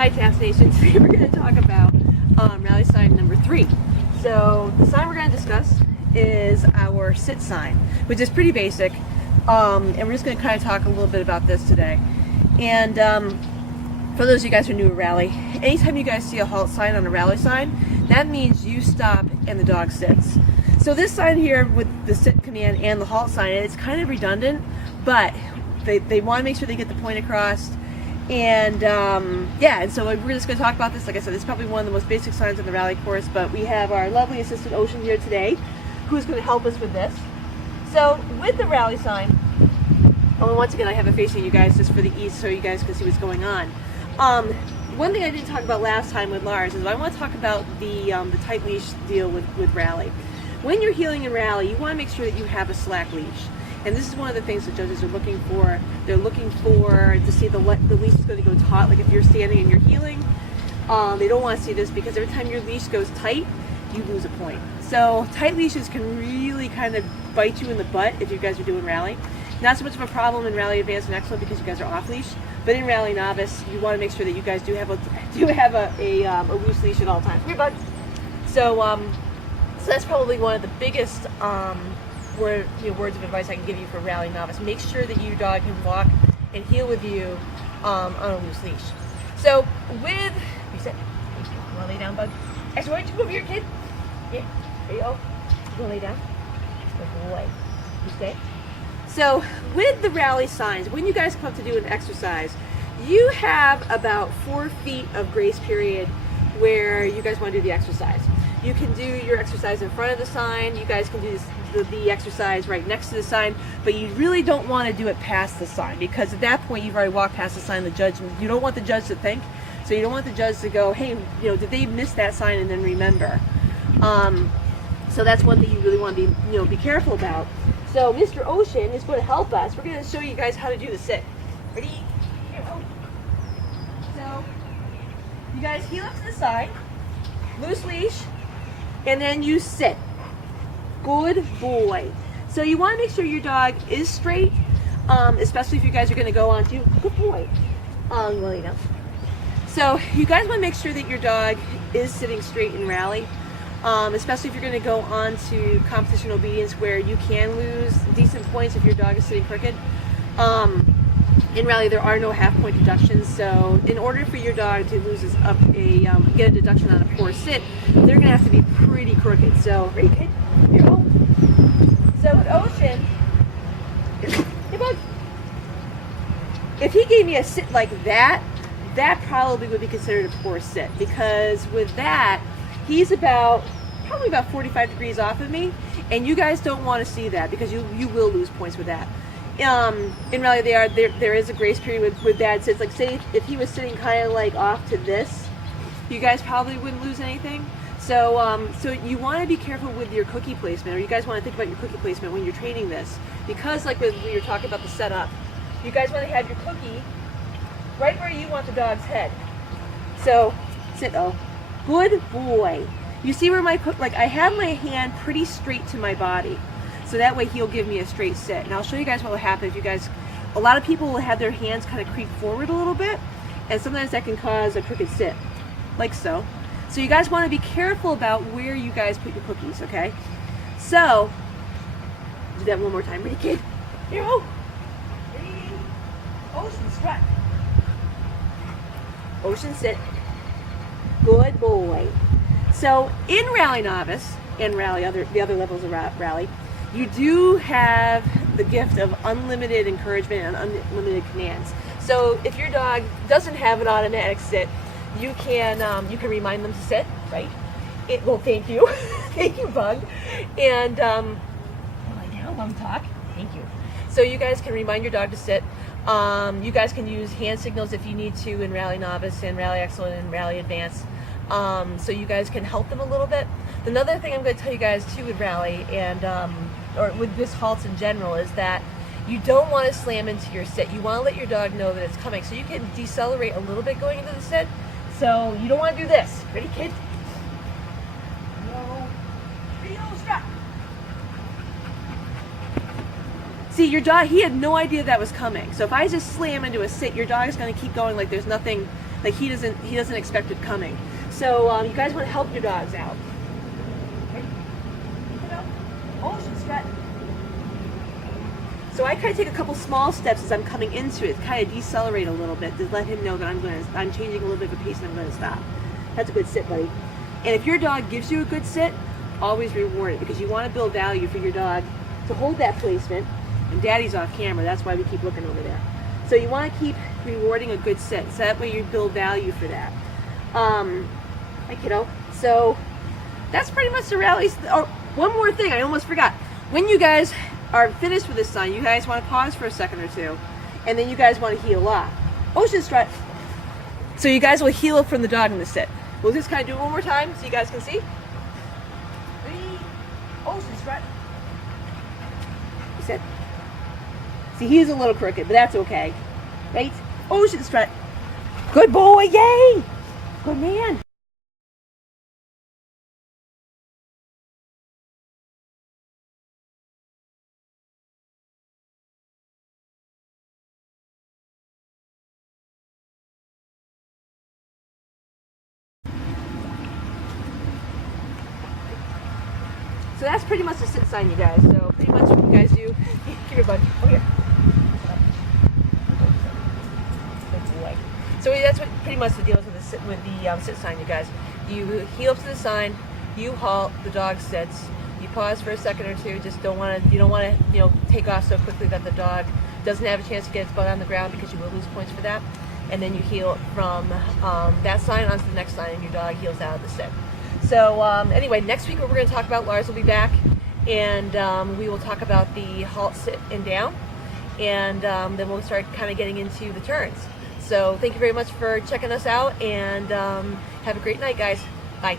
Hi Task Nation. Today we're going to talk about rally sign number 3. So the sign we're going to discuss is our sit sign, which is pretty basic, and we're just going to kind of talk a little bit about this today. And for those of you guys who are new to rally, anytime you guys see a halt sign on a rally sign, that means you stop and the dog sits. So this sign here with the sit command and the halt sign, it's kind of redundant, but they want to make sure they get the point across. And yeah, and so we're just going to talk about this. Like I said, it's probably one of the most basic signs in the rally course, but we have our lovely assistant Ocean here today who's going to help us with this. So with the rally sign, once again I have it facing you guys just for the ease so you guys can see what's going on. One thing I didn't talk about last time with Lars is I want to talk about the tight leash deal with rally. When you're heeling in rally, you want to make sure that you have a slack leash. And this is one of the things that judges are looking for. They're looking for to see the leash is going to go taut. Like if you're standing and you're heeling, they don't want to see this because every time your leash goes tight, you lose a point. So tight leashes can really kind of bite you in the butt if you guys are doing rally. Not so much of a problem in rally advanced and excellent because you guys are off leash, but in rally novice, you want to make sure that you guys do have a loose leash at all times. Come here, bud. So that's probably one of the biggest words of advice I can give you for rally novice. Make sure that your dog can walk and heel with you on a loose leash. So with, you sit. You want to lay down, bud? Actually, why don't you come over here, kid? Yeah, there you go. You want to lay down? Good boy. You stay. So with the rally signs, when you guys come up to do an exercise, you have about 4 feet of grace period where you guys want to do the exercise. You can do your exercise in front of the sign. You guys can do the exercise right next to the sign, but you really don't want to do it past the sign because at that point you've already walked past the sign. You don't want the judge to think, so you don't want the judge to go, hey, did they miss that sign and then remember? So that's one thing you really want to be careful about. So Mr. Ocean is going to help us. We're going to show you guys how to do the sit. Ready? Here, go. So you guys heel up to the side, loose leash, and then you sit. Good boy. So you want to make sure your dog is straight, especially if you guys are going to go on to, good boy, lay down. So you guys want to make sure that your dog is sitting straight in rally, especially if you're going to go on to competition obedience where you can lose decent points if your dog is sitting crooked. In rally, there are no half-point deductions, so in order for your dog to lose get a deduction on a poor sit, they're going to have to be pretty crooked. So, ready, kid? Here, go. So with Ocean, hey, bud. If he gave me a sit like that, that probably would be considered a poor sit because with that, he's probably about 45 degrees off of me, and you guys don't want to see that because you will lose points with that. In rally, there is a grace period with bad sits. Like say if he was sitting kind of like off to this, you guys probably wouldn't lose anything. So so you want to be careful with your cookie placement, or you guys want to think about your cookie placement when you're training this, because like when you're talking about the setup, you guys want to have your cookie right where you want the dog's head. So sit. Oh, good boy. You see where I have my hand pretty straight to my body. So that way he'll give me a straight sit. And I'll show you guys what will happen if you guys, a lot of people will have their hands kind of creep forward a little bit, and sometimes that can cause a crooked sit, like so. So you guys want to be careful about where you guys put your cookies, okay? So, do that one more time. Ready, kid? Here, oh. Ready. Ocean, strut. Ocean, sit. Good boy. So in rally novice and rally, the other levels of rally, you do have the gift of unlimited encouragement and unlimited commands. So if your dog doesn't have an automatic sit, you can remind them to sit, right? Well, thank you, thank you, Bug, and lie down, let me talk. Thank you. So you guys can remind your dog to sit. You guys can use hand signals if you need to in rally novice and rally excellent and rally advanced. So you guys can help them a little bit. Another thing I'm going to tell you guys too with rally and or with this halts in general is that you don't want to slam into your sit. You want to let your dog know that it's coming. So you can decelerate a little bit going into the sit. So you don't want to do this. Ready, kid? No. Real strap. See, your dog, he had no idea that was coming. So if I just slam into a sit, your dog is going to keep going like there's nothing Like he doesn't expect it coming. So you guys want to help your dogs out. Okay. Oh, she's got. So I kind of take a couple small steps as I'm coming into it, kind of decelerate a little bit to let him know that I'm changing a little bit of a pace and I'm going to stop. That's a good sit, buddy. And if your dog gives you a good sit, always reward it, because you want to build value for your dog to hold that placement. And Daddy's off camera, that's why we keep looking over there. So you want to keep rewarding a good sit, so that way you build value for that. Hi kiddo. So that's pretty much the rallies. Oh, one more thing, I almost forgot. When you guys are finished with this sign, you guys want to pause for a second or two, and then you guys want to heel up. Ocean strut. So you guys will heel up from the dog in the sit. We'll just kind of do it one more time so you guys can see. Ocean strut. You sit. See, he's a little crooked, but that's okay. Right? Ocean strut. Good boy, yay! Good man. So that's pretty much the sit sign, you guys. So pretty much what you guys do, give your bud. Oh, here. Good boy. So that's what pretty much the deal is with the sit sign, you guys. You heel up to the sign, you halt, the dog sits. You pause for a second or two. Just you don't want to take off so quickly that the dog doesn't have a chance to get its butt on the ground, because you will lose points for that. And then you heel from that sign onto the next sign, and your dog heels out of the sit. So anyway, next week we're going to talk about, Lars will be back, and we will talk about the halt, sit, and down, and then we'll start kind of getting into the turns. So thank you very much for checking us out, and have a great night, guys. Bye.